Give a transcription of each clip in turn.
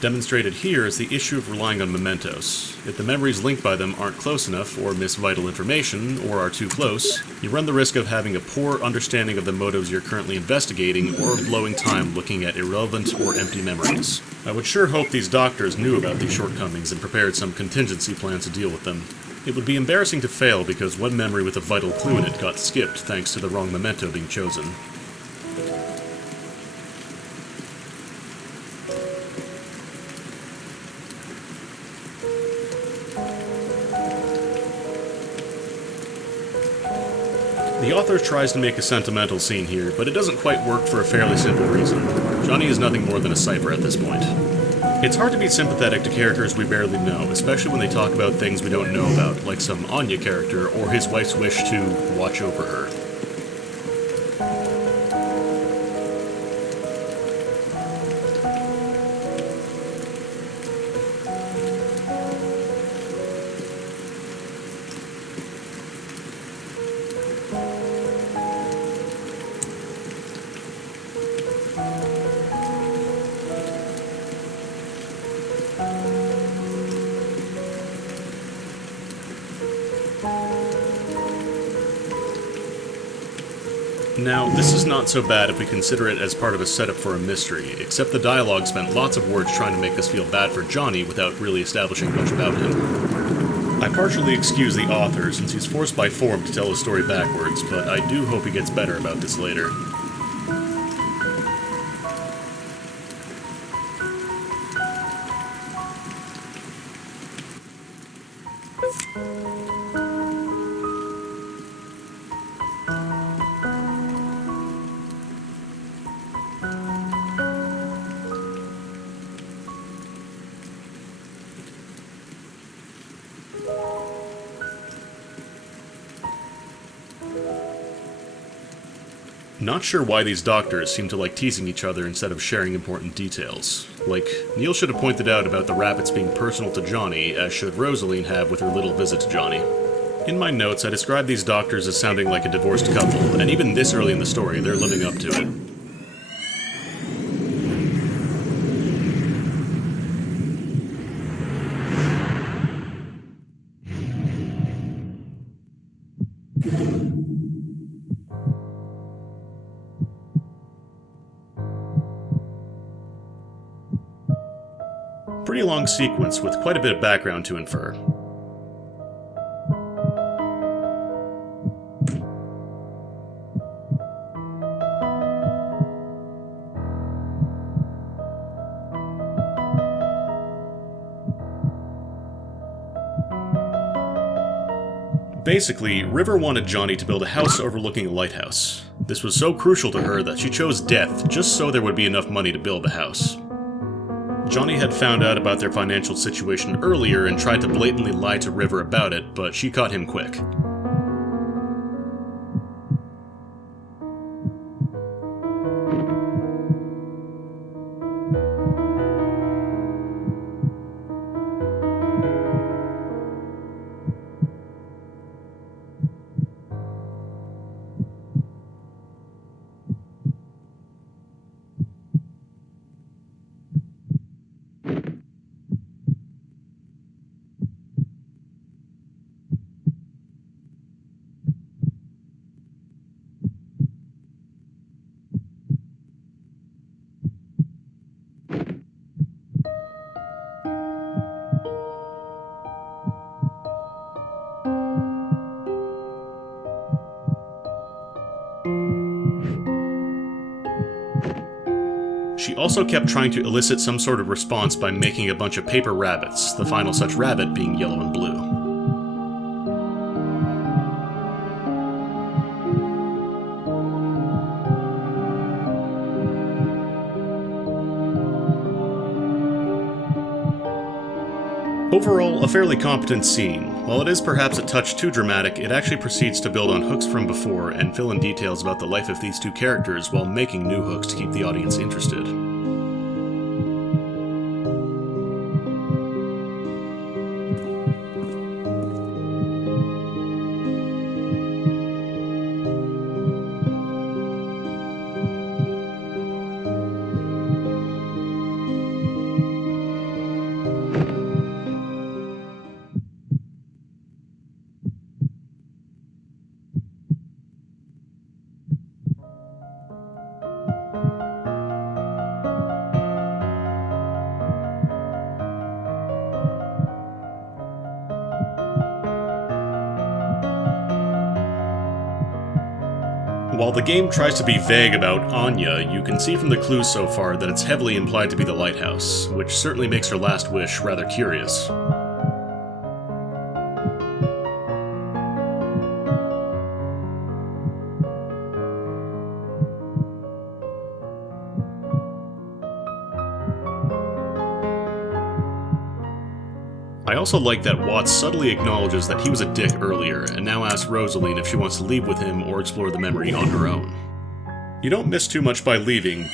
Demonstrated here is the issue of relying on mementos. If the memories linked by them aren't close enough, or miss vital information, or are too close, you run the risk of having a poor understanding of the motives you're currently investigating, or blowing time looking at irrelevant or empty memories. I would sure hope these doctors knew about these shortcomings and prepared some contingency plans to deal with them. It would be embarrassing to fail because one memory with a vital clue in it got skipped thanks to the wrong memento being chosen. The author tries to make a sentimental scene here, but it doesn't quite work for a fairly simple reason. Johnny is nothing more than a cipher at this point. It's hard to be sympathetic to characters we barely know, especially when they talk about things we don't know about, like some Anya character or his wife's wish to watch over her. Now, this is not so bad if we consider it as part of a setup for a mystery, except the dialogue spent lots of words trying to make us feel bad for Johnny without really establishing much about him. I partially excuse the author since he's forced by form to tell his story backwards, but I do hope he gets better about this later. Not sure why these doctors seem to like teasing each other instead of sharing important details. Like, Neil should have pointed out about the rabbits being personal to Johnny, as should Rosaline have with her little visit to Johnny. In my notes, I described these doctors as sounding like a divorced couple, and even this early in the story, they're living up to it. Pretty long sequence with quite a bit of background to infer. Basically, River wanted Johnny to build a house overlooking a lighthouse. This was so crucial to her that she chose death just so there would be enough money to build the house. Johnny had found out about their financial situation earlier and tried to blatantly lie to River about it, but she caught him quick. She also kept trying to elicit some sort of response by making a bunch of paper rabbits, the final such rabbit being yellow and blue. Overall, a fairly competent scene. While it is perhaps a touch too dramatic, it actually proceeds to build on hooks from before and fill in details about the life of these two characters while making new hooks to keep the audience interested. While the game tries to be vague about Anya, you can see from the clues so far that it's heavily implied to be the lighthouse, which certainly makes her last wish rather curious. I also like that Watts subtly acknowledges that he was a dick earlier, and now asks Rosaline if she wants to leave with him or explore the memory on her own. You don't miss too much by leaving.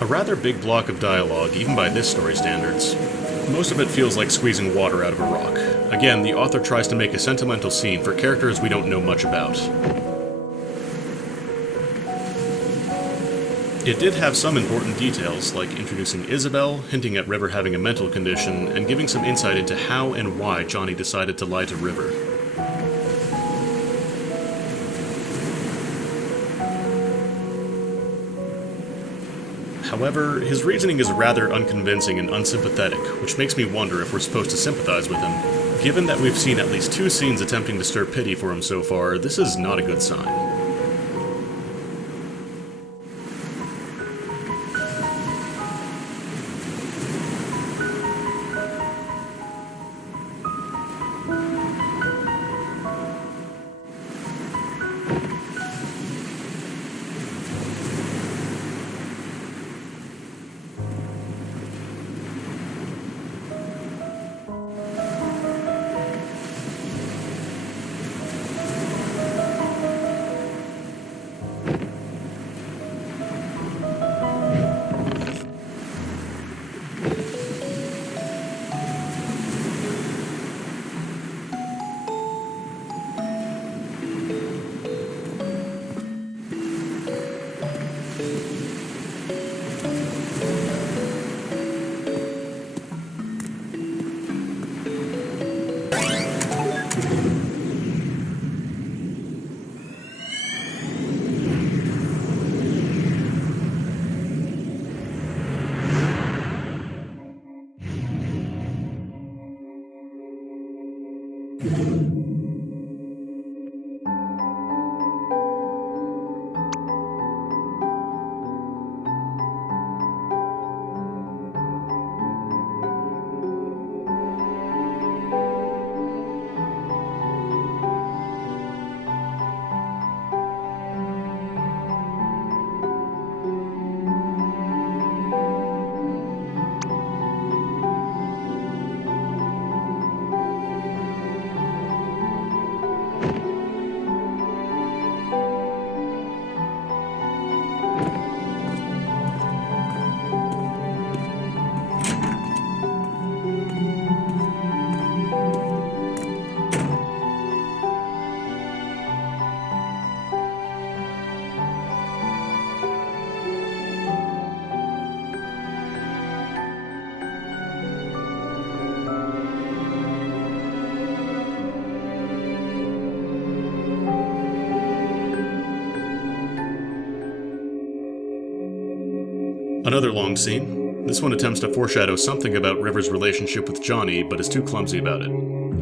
A rather big block of dialogue, even by this story standards. Most of it feels like squeezing water out of a rock. Again, the author tries to make a sentimental scene for characters we don't know much about. It did have some important details, like introducing Isabel, hinting at River having a mental condition, and giving some insight into how and why Johnny decided to lie to River. However, his reasoning is rather unconvincing and unsympathetic, which makes me wonder if we're supposed to sympathize with him. Given that we've seen at least 2 scenes attempting to stir pity for him so far, this is not a good sign. Another long scene. This one attempts to foreshadow something about River's relationship with Johnny, but is too clumsy about it.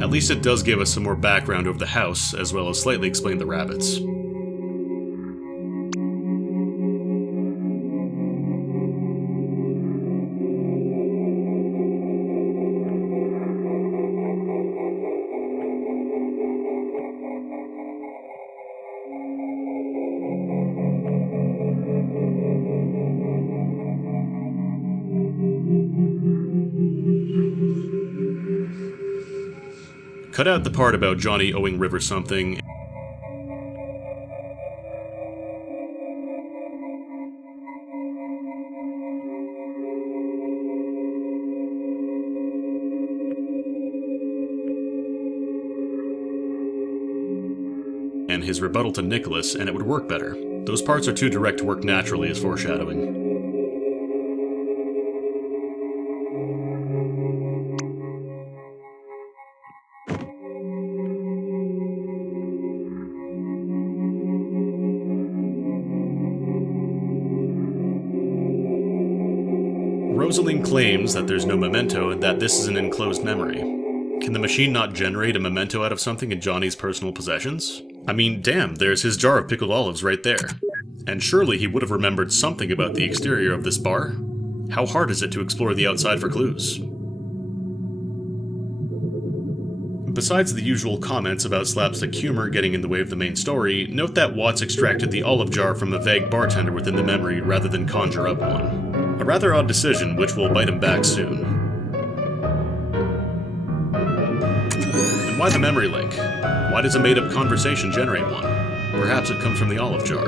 At least it does give us some more background over the house, as well as slightly explain the rabbits. Cut out the part about Johnny owing River something, and his rebuttal to Nicholas, and it would work better. Those parts are too direct to work naturally as foreshadowing. Rosaline claims that there's no memento and that this is an enclosed memory. Can the machine not generate a memento out of something in Johnny's personal possessions? I mean, damn, there's his jar of pickled olives right there. And surely he would have remembered something about the exterior of this bar? How hard is it to explore the outside for clues? Besides the usual comments about slapstick humor getting in the way of the main story, note that Watts extracted the olive jar from a vague bartender within the memory rather than conjure up one. A rather odd decision, which will bite him back soon. And why the memory link? Why does a made-up conversation generate one? Perhaps it comes from the olive jar.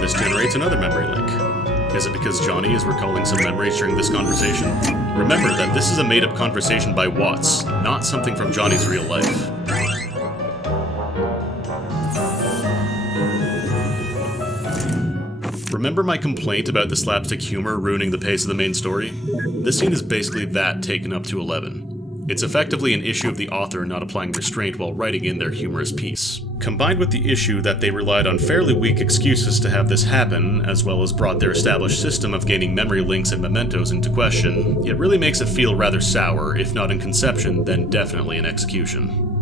This generates another memory link. Is it because Johnny is recalling some memories during this conversation? Remember that this is a made-up conversation by Watts, not something from Johnny's real life. Remember my complaint about the slapstick humor ruining the pace of the main story? This scene is basically that taken up to 11. It's effectively an issue of the author not applying restraint while writing in their humorous piece. Combined with the issue that they relied on fairly weak excuses to have this happen, as well as brought their established system of gaining memory links and mementos into question, it really makes it feel rather sour, if not in conception, then definitely in execution.